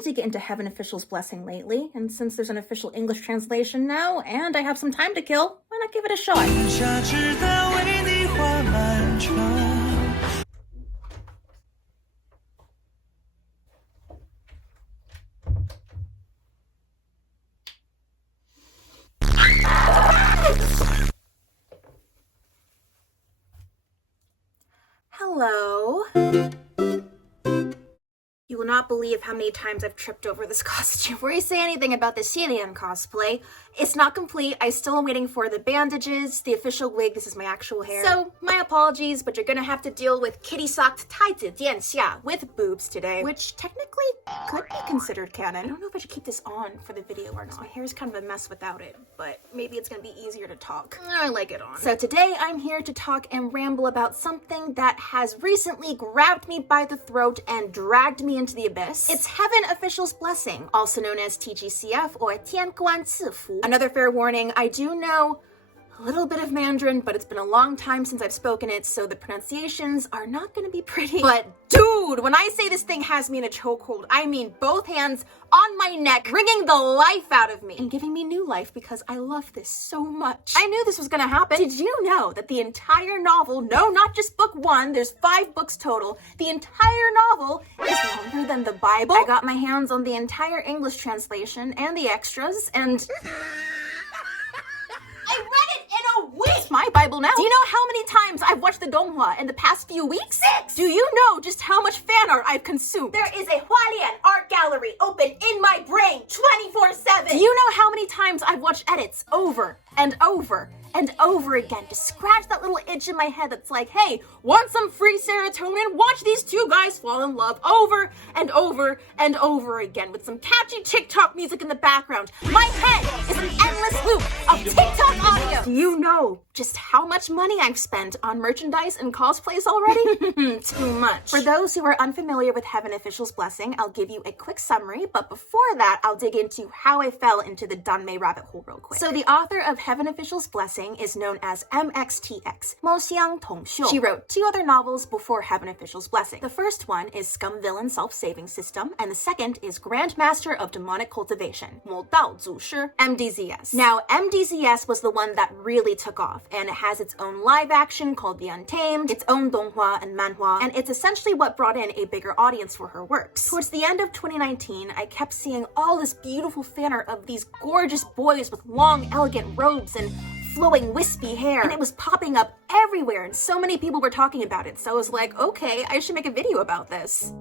need to get into Heaven Official's blessing lately, and since there's an official English translation now, and I have some time to kill, why not give it a shot? Hello. You will not believe how many times I've tripped over this costume. Before you say anything about the Hualian cosplay, it's not complete. I still am waiting for the bandages, the official wig. This is my actual hair. So, my apologies, but you're gonna have to deal with kitty-socked 太子殿下 with boobs today, which technically could be considered canon. I don't know if I should keep this on for the video or not. My hair is kind of a mess without it, but maybe it's gonna be easier to talk. I like it on. So today I'm here to talk and ramble about something that has recently grabbed me by the throat and dragged me into the abyss. It's Heaven Official's Blessing, also known as TGCF or Tian Guan Cifu. Another fair warning, I do know a little bit of Mandarin, but it's been a long time since I've spoken it, so the pronunciations are not gonna be pretty. But dude, when I say this thing has me in a chokehold, I mean both hands on my neck, wringing the life out of me and giving me new life because I love this so much. I knew this was gonna happen. Did you know that the entire novel, no, not just book one, there's 5 books total, the entire novel is longer than the Bible? I got my hands on the entire English translation and the extras, and I read it in a week! It's my Bible now. Do you know how many times I've watched the donghua in the past few weeks? 6! Do you know just how much fan art I've consumed? There is a Hualian art gallery open in my brain 24/7! Do you know how many times I've watched edits over and over and over again to scratch that little itch in my head that's like, hey, want some free serotonin? Watch these two guys fall in love over and over and over again with some catchy TikTok music in the background. My head is an endless loop of TikTok audio. Do you know just how much money I've spent on merchandise and cosplays already? Too much. For those who are unfamiliar with Heaven Official's Blessing, I'll give you a quick summary, but before that, I'll dig into how I fell into the Danmei rabbit hole real quick. So the author of Heaven Official's Blessing is known as MXTX, Mo Xiang Tong Xiu. She wrote 2 other novels before Heaven Official's Blessing. The first one is Scum Villain Self-Saving System, and the second is Grandmaster of Demonic Cultivation, Mo Dao Zu Shi, MDZS. Now, MDZS was the one that really took off, and it has its own live action called The Untamed, its own donghua and manhua, and it's essentially what brought in a bigger audience for her works. Towards the end of 2019, I kept seeing all this beautiful fan art of these gorgeous boys with long, elegant robes and flowing wispy hair, and it was popping up everywhere, and so many people were talking about it, so I was like, okay, I should make a video about this.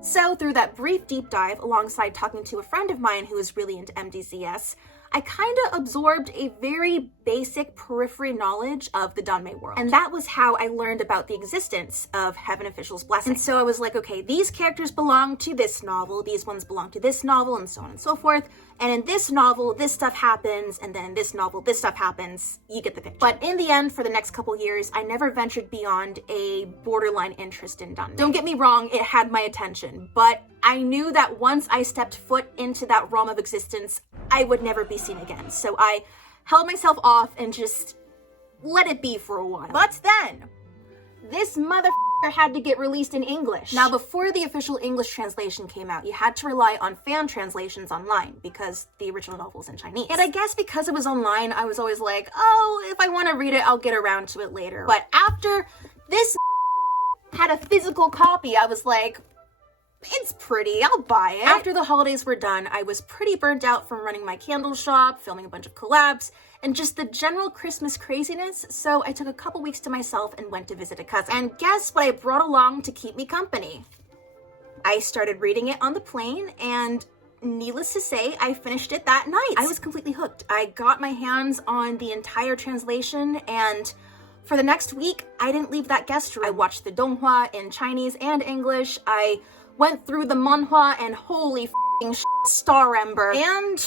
So through that brief deep dive, alongside talking to a friend of mine who is really into MDZS, I kind of absorbed a very basic periphery knowledge of the Danmei world. And that was how I learned about the existence of Heaven Official's Blessing. And so I was like, okay, these characters belong to this novel, these ones belong to this novel, and so on and so forth. And in this novel, this stuff happens, and then in this novel, this stuff happens. You get the picture. But in the end, for the next couple years, I never ventured beyond a borderline interest in Danmei. Don't get me wrong, it had my attention, but I knew that once I stepped foot into that realm of existence, I would never be seen again. So I held myself off and just let it be for a while. But then, this motherfucker had to get released in English. Now, before the official English translation came out, you had to rely on fan translations online because the original novel was in Chinese. And I guess because it was online, I was always like, oh, if I want to read it, I'll get around to it later. But after this had a physical copy, I was like, it's pretty, I'll buy it. After the holidays were done, I was pretty burnt out from running my candle shop, filming a bunch of collabs, and just the general Christmas craziness, so I took a couple weeks to myself and went to visit a cousin. And guess what I brought along to keep me company? I started reading it on the plane, and needless to say, I finished it that night. I was completely hooked. I got my hands on the entire translation, and for the next week, I didn't leave that guest room. I watched the donghua in Chinese and English. I went through the manhua, and holy f***ing STARember. And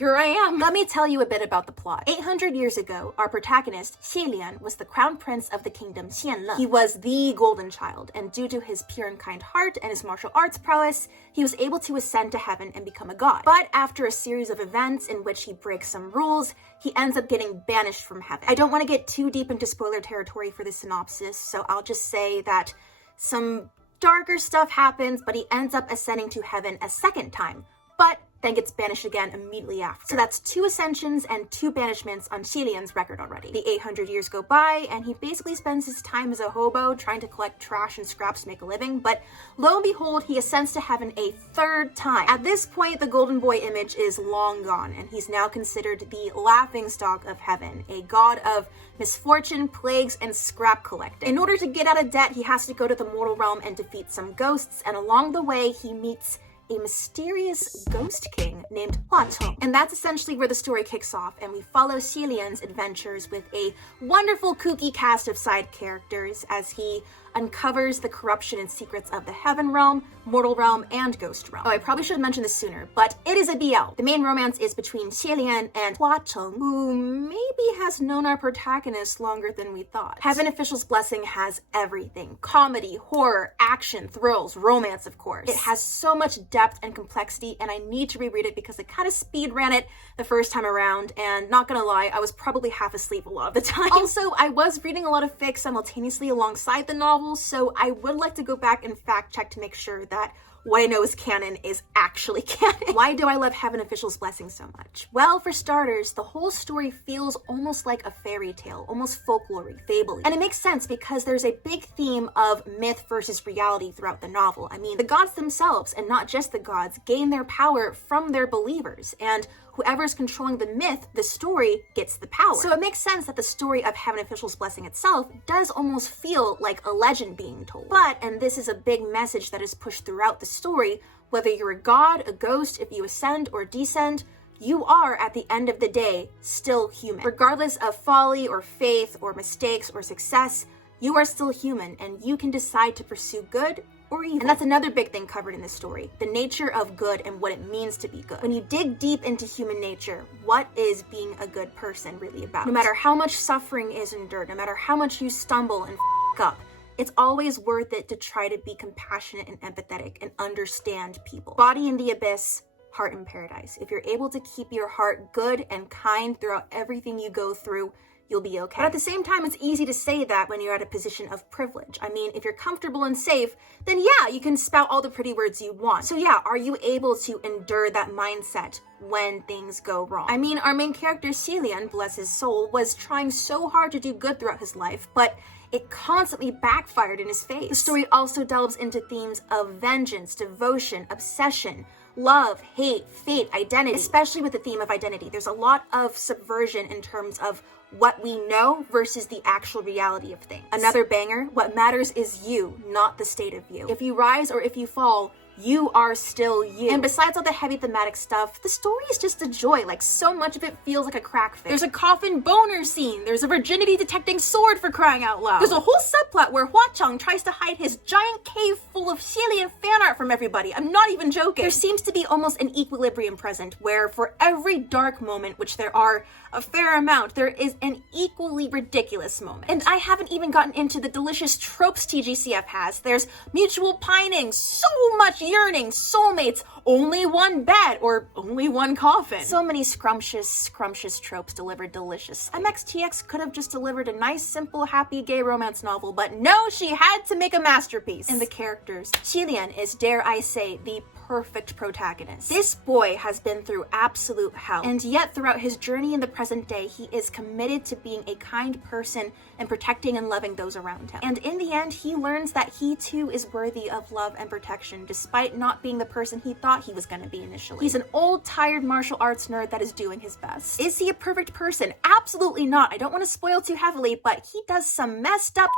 here I am. Let me tell you a bit about the plot. 800 years ago, our protagonist, Hualian, was the crown prince of the kingdom Qianle. He was the golden child, and due to his pure and kind heart and his martial arts prowess, he was able to ascend to heaven and become a god. But after a series of events in which he breaks some rules, he ends up getting banished from heaven. I don't want to get too deep into spoiler territory for this synopsis, so I'll just say that some darker stuff happens, but he ends up ascending to heaven a second time, but then gets banished again immediately after. So that's 2 ascensions and 2 banishments on Hualian's record already. The 800 years go by, and he basically spends his time as a hobo trying to collect trash and scraps to make a living, but lo and behold, he ascends to heaven a 3rd time. At this point, the golden boy image is long gone, and he's now considered the laughingstock of heaven, a god of misfortune, plagues, and scrap collecting. In order to get out of debt, he has to go to the mortal realm and defeat some ghosts, and along the way, he meets a mysterious ghost king named Hualian. And that's essentially where the story kicks off, and we follow Hualian's adventures with a wonderful kooky cast of side characters as he uncovers the corruption and secrets of the heaven realm, mortal realm, and ghost realm. Oh, I probably should have mentioned this sooner, but it is a BL. The main romance is between Hualian and Hualian, who maybe has known our protagonist longer than we thought. Heaven Official's Blessing has everything. Comedy, horror, action, thrills, romance, of course. It has so much depth and complexity, and I need to reread it because I kind of speed ran it the first time around, and not gonna lie, I was probably half asleep a lot of the time. Also, I was reading a lot of fic simultaneously alongside the novel, so I would like to go back and fact check to make sure that what I know is canon is actually canon. Why do I love Heaven Official's Blessing so much? Well, for starters, the whole story feels almost like a fairy tale, almost folklore-y, fable-y. And it makes sense because there's a big theme of myth versus reality throughout the novel. I mean, the gods themselves, and not just the gods, gain their power from their believers, and whoever's controlling the myth, the story, gets the power. So it makes sense that the story of Heaven Official's Blessing itself does almost feel like a legend being told. But, and this is a big message that is pushed throughout the story, whether you're a god, a ghost, if you ascend or descend, you are, at the end of the day, still human. Regardless of folly or faith or mistakes or success, you are still human, and you can decide to pursue good or evil. And that's another big thing covered in this story, the nature of good and what it means to be good. When you dig deep into human nature, what is being a good person really about? No matter how much suffering is endured, no matter how much you stumble and f up, it's always worth it to try to be compassionate and empathetic and understand people. Body in the abyss, heart in paradise. If you're able to keep your heart good and kind throughout everything you go through, you'll be okay. But at the same time, it's easy to say that when you're at a position of privilege. I mean, if you're comfortable and safe, then yeah, you can spout all the pretty words you want. So yeah, are you able to endure that mindset when things go wrong? I mean, our main character, Hualian, bless his soul, was trying so hard to do good throughout his life, but it constantly backfired in his face. The story also delves into themes of vengeance, devotion, obsession, love, hate, fate, identity, especially with the theme of identity. There's a lot of subversion in terms of what we know versus the actual reality of things. Another banger, what matters is you, not the state of you. If you rise or if you fall, you are still you. And besides all the heavy thematic stuff, the story is just a joy. Like, so much of it feels like a Crackfic. There's a coffin boner scene. There's a virginity detecting sword, for crying out loud. There's a whole subplot where Hualian tries to hide his giant cave full of Hualian fan art from everybody. I'm not even joking. There seems to be almost an equilibrium present where for every dark moment, which there are a fair amount, there is an equally ridiculous moment. And I haven't even gotten into the delicious tropes TGCF has. There's mutual pining, so much yearning, soulmates, only one bed, or only one coffin. So many scrumptious tropes delivered delicious. MXTX could have just delivered a nice, simple, happy gay romance novel, but no, she had to make a masterpiece. And the characters. Hualian is, dare I say, the perfect protagonist. This boy has been through absolute hell, and yet throughout his journey in the present day, he is committed to being a kind person and protecting and loving those around him. And in the end, he learns that he too is worthy of love and protection, despite not being the person he thought he was going to be initially. He's an old, tired martial arts nerd that is doing his best. Is he a perfect person? Absolutely not. I don't want to spoil too heavily, but he does some messed up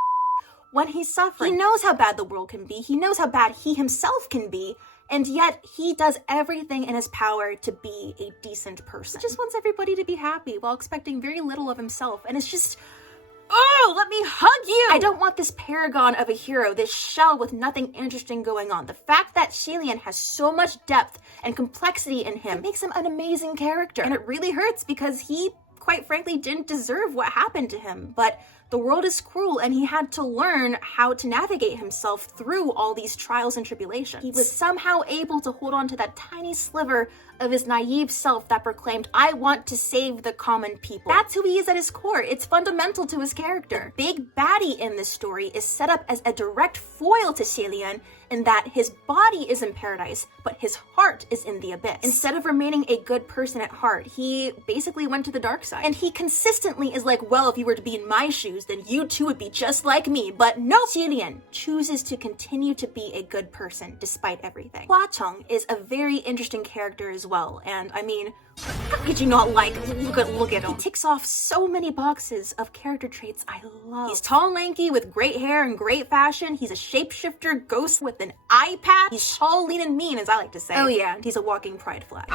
when he's suffering. He knows how bad the world can be. He knows how bad he himself can be. And yet, he does everything in his power to be a decent person. He just wants everybody to be happy while expecting very little of himself. And it's just, oh, let me hug you! I don't want this paragon of a hero, this shell with nothing interesting going on. The fact that Hualian has so much depth and complexity in him makes him an amazing character. And it really hurts because he, quite frankly, didn't deserve what happened to him. But the world is cruel and he had to learn how to navigate himself through all these trials and tribulations. He was somehow able to hold on to that tiny sliver of his naive self that proclaimed, I want to save the common people. That's who he is at his core. It's fundamental to his character. The big baddie in this story is set up as a direct foil to Hualian in that his body is in paradise, but his heart is in the abyss. Instead of remaining a good person at heart, he basically went to the dark side. And he consistently is like, well, if you were to be in my shoes, then you too would be just like me. But no, Hualian chooses to continue to be a good person despite everything. Huacheng is a very interesting character as well. And I mean, how could you not look at him? He ticks off so many boxes of character traits I love. He's tall and lanky with great hair and great fashion. He's a shapeshifter ghost with an eye patch. He's tall, lean, and mean, as I like to say. Oh yeah, and he's a walking pride flag.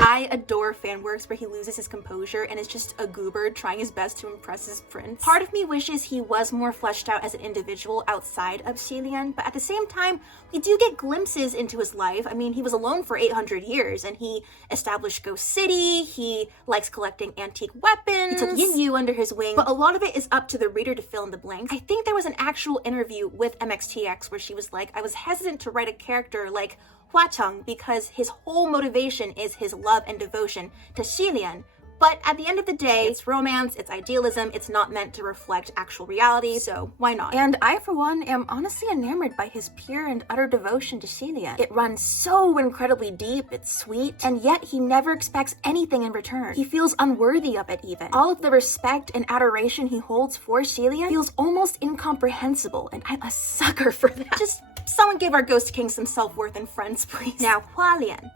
I adore fan works where he loses his composure and is just a goober trying his best to impress his prince. Part of me wishes he was more fleshed out as an individual outside of Hualian, but at the same time, we do get glimpses into his life. I mean, he was alone for 800 years and he established Ghost City, he likes collecting antique weapons, he took Yin under his wing, but a lot of it is up to the reader to fill in the blanks. I think there was an actual interview with MXTX where she was like, I was hesitant to write a character like Huacheng because his whole motivation is his love and devotion to Hualian. But at the end of the day, it's romance, it's idealism, it's not meant to reflect actual reality, so why not? And I, for one, am honestly enamored by his pure and utter devotion to Hualian. It runs so incredibly deep, it's sweet, and yet he never expects anything in return. He feels unworthy of it even. All of the respect and adoration he holds for Hualian feels almost incomprehensible, and I'm a sucker for that. Just someone give our Ghost King some self-worth and friends, please. Now, Hualian.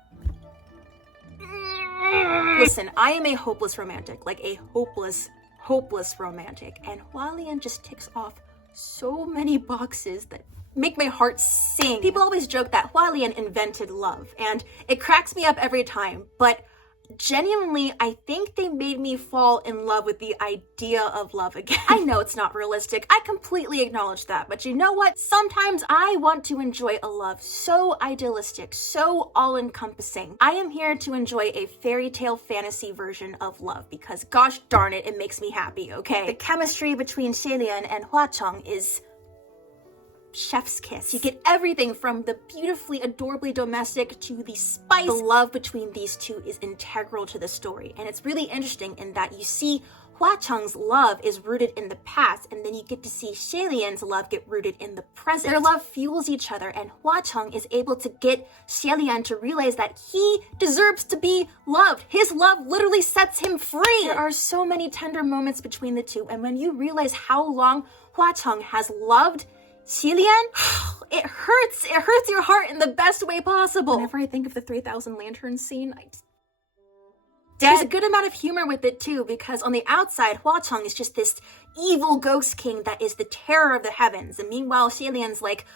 Listen, I am a hopeless romantic, like a hopeless romantic, and Hualian just ticks off so many boxes that make my heart sing. People always joke that Hualian invented love, and it cracks me up every time, but genuinely, I think they made me fall in love with the idea of love again. I know it's not realistic. I completely acknowledge that. But you know what? Sometimes I want to enjoy a love so idealistic, so all-encompassing. I am here to enjoy a fairy tale fantasy version of love because gosh darn it, it makes me happy, okay? The chemistry between Hualian and Huacheng is chef's kiss. You get everything from the beautifully, adorably domestic to the spice. The love between these two is integral to the story, and it's really interesting in that you see Huacheng's love is rooted in the past, and then you get to see Hualian's love get rooted in the present. Their love fuels each other, and Huacheng is able to get Hualian to realize that he deserves to be loved. His love literally sets him free. There are so many tender moments between the two, and when you realize how long Huacheng has loved Hualian, it hurts your heart in the best way possible. Whenever I think of the 3,000 lanterns scene, there's a good amount of humor with it too, because on the outside, Huacheng is just this evil ghost king that is the terror of the heavens, and meanwhile Hualian's like,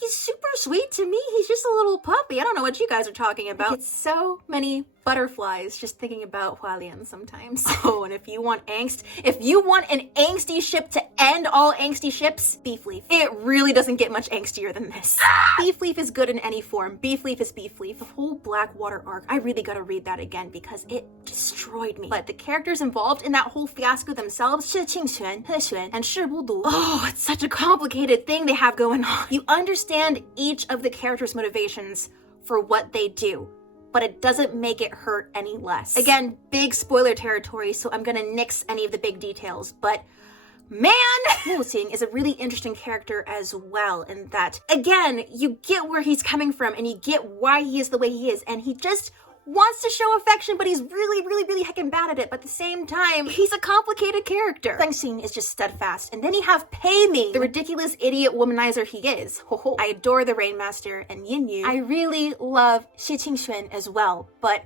he's super sweet to me, he's just a little puppy, I don't know what you guys are talking about. It's so many butterflies just thinking about Hualian sometimes. Oh, and if you want angst, if you want an angsty ship to end all angsty ships, Beefleaf. It really doesn't get much angstier than this. Beefleaf is good in any form. Beefleaf is Beefleaf. The whole Blackwater arc, I really gotta read that again because it destroyed me. But the characters involved in that whole fiasco themselves, Shi Qingxuan, He Xuan, and Shi Wudu. Oh, it's such a complicated thing they have going on. You understand each of the characters' motivations for what they do, but it doesn't make it hurt any less. Again, big spoiler territory, so I'm gonna nix any of the big details, but man, Hualian is a really interesting character as well in that, again, you get where he's coming from and you get why he is the way he is, and he just wants to show affection, but he's really heckin' bad at it. But at the same time, he's a complicated character. Fengxing is just steadfast. And then you have Pei Ming, the ridiculous idiot womanizer he is. Ho ho. I adore the Rainmaster and Yin Yu. I really love Shi Qingxuan as well, but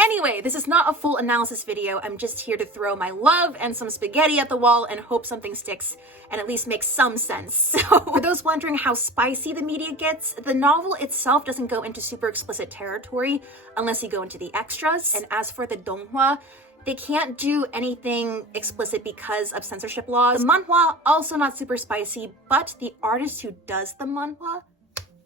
Anyway, this is not a full analysis video. I'm just here to throw my love and some spaghetti at the wall and hope something sticks and at least makes some sense. So, for those wondering how spicy the media gets, the novel itself doesn't go into super explicit territory unless you go into the extras. And as for the donghua, they can't do anything explicit because of censorship laws. The manhwa, also not super spicy, but the artist who does the manhwa,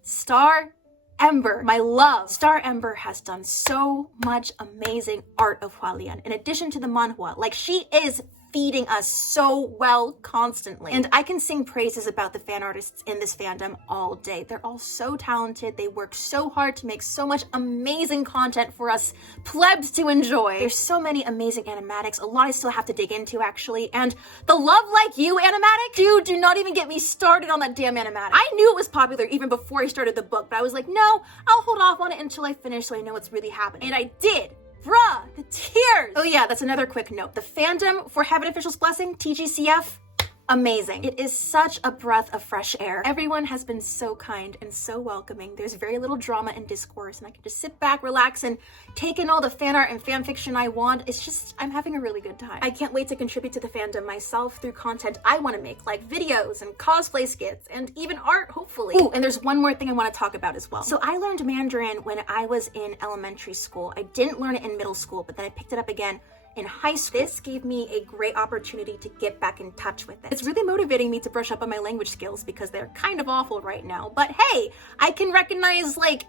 STARember, my love. STARember has done so much amazing art of Hualian, in addition to the manhwa. Like, she is feeding us so well constantly. And I can sing praises about the fan artists in this fandom all day. They're all so talented. They work so hard to make so much amazing content for us plebs to enjoy. There's so many amazing animatics. A lot I still have to dig into, actually. And the Love Like You animatic? Dude, do not even get me started on that damn animatic. I knew it was popular even before I started the book, but I was like, no, I'll hold off on it until I finish so I know what's really happening. And I did. Bruh, the tears! Oh yeah, that's another quick note. The fandom for Heaven Official's Blessing, TGCF, amazing. It is such a breath of fresh air. Everyone has been so kind and so welcoming. There's very little drama and discourse, and I can just sit back, relax, and take in all the fan art and fan fiction I want. It's just, I'm having a really good time. I can't wait to contribute to the fandom myself through content I want to make, like videos and cosplay skits, and even art, hopefully. Ooh, and there's one more thing I want to talk about as well. So I learned Mandarin when I was in elementary school. I didn't learn it in middle school, but then I picked it up again in high school. This gave me a great opportunity to get back in touch with it. It's really motivating me to brush up on my language skills because they're kind of awful right now. But hey, I can recognize like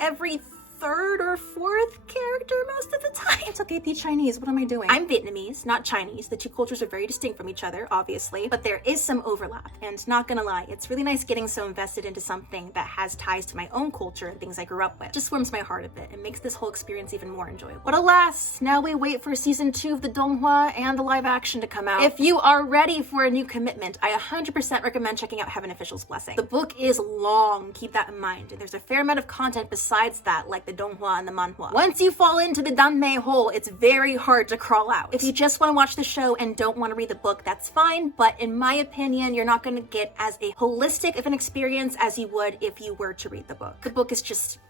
every third or fourth character most of the time. It's okay, teach Chinese. What am I doing? I'm Vietnamese, not Chinese. The two cultures are very distinct from each other, obviously, but there is some overlap. And not gonna lie, it's really nice getting so invested into something that has ties to my own culture and things I grew up with. Just warms my heart a bit and makes this whole experience even more enjoyable. But alas, now we wait for season 2 of the donghua and the live action to come out. If you are ready for a new commitment, I 100% recommend checking out Heaven Official's Blessing. The book is long, keep that in mind, and there's a fair amount of content besides that, like the donghua and the manhwa. Once you fall into the danmei hole, it's very hard to crawl out. If you just want to watch the show and don't want to read the book, that's fine, but in my opinion, you're not going to get as a holistic of an experience as you would if you were to read the book. The book is just...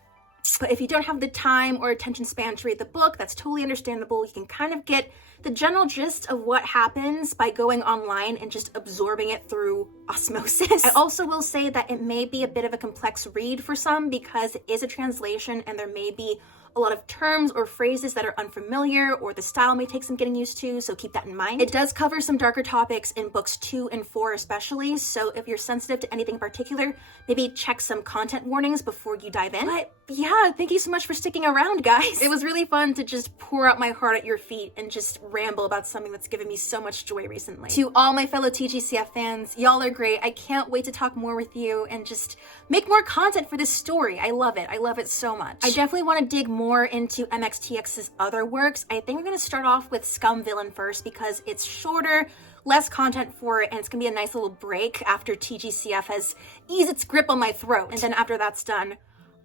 But if you don't have the time or attention span to read the book, that's totally understandable. You can kind of get the general gist of what happens by going online and just absorbing it through osmosis. I also will say that it may be a bit of a complex read for some because it is a translation and there may be a lot of terms or phrases that are unfamiliar, or the style may take some getting used to, so keep that in mind. It does cover some darker topics in books 2 and 4 especially, so if you're sensitive to anything in particular, maybe check some content warnings before you dive in. But yeah, thank you so much for sticking around, guys. It was really fun to just pour out my heart at your feet and just ramble about something that's given me so much joy recently. To all my fellow TGCF fans, y'all are great. I can't wait to talk more with you and just make more content for this story. I love it. I love it so much. I definitely want to dig more into MXTX's other works. I think I'm going to start off with Scum Villain first because it's shorter, less content for it, and it's going to be a nice little break after TGCF has eased its grip on my throat. And then after that's done,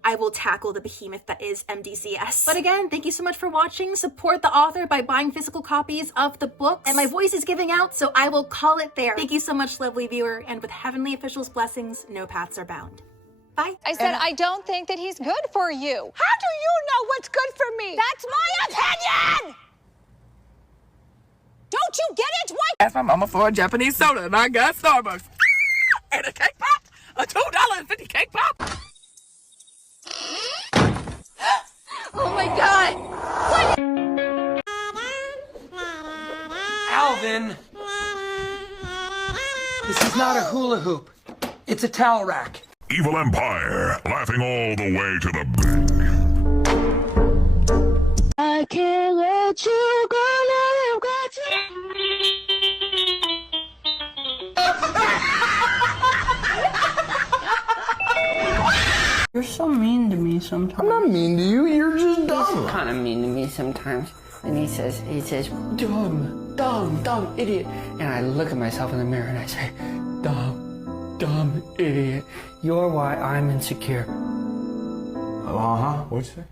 I will tackle the behemoth that is MDCS. But again, thank you so much for watching. Support the author by buying physical copies of the books. And my voice is giving out, so I will call it there. Thank you so much, lovely viewer. And with Heavenly Official's blessings, no paths are bound. Bye. I said, I don't think that he's good for you. How do you know what's good for me? That's my opinion! Don't you get it? Why? Asked my mama for a Japanese soda, and I got Starbucks. And a cake pop, a $2.50 cake pop. Oh my God! Alvin! This is not a hula hoop. It's a towel rack. Evil Empire, laughing all the way to the bank. I can't let you go now, I've got you. You're so mean to me sometimes. I'm not mean to you, you're just dumb. He's kind of mean to me sometimes. And he says, dumb idiot. And I look at myself in the mirror and I say, dumb idiot. You're why I'm insecure. Uh-huh, what'd you say?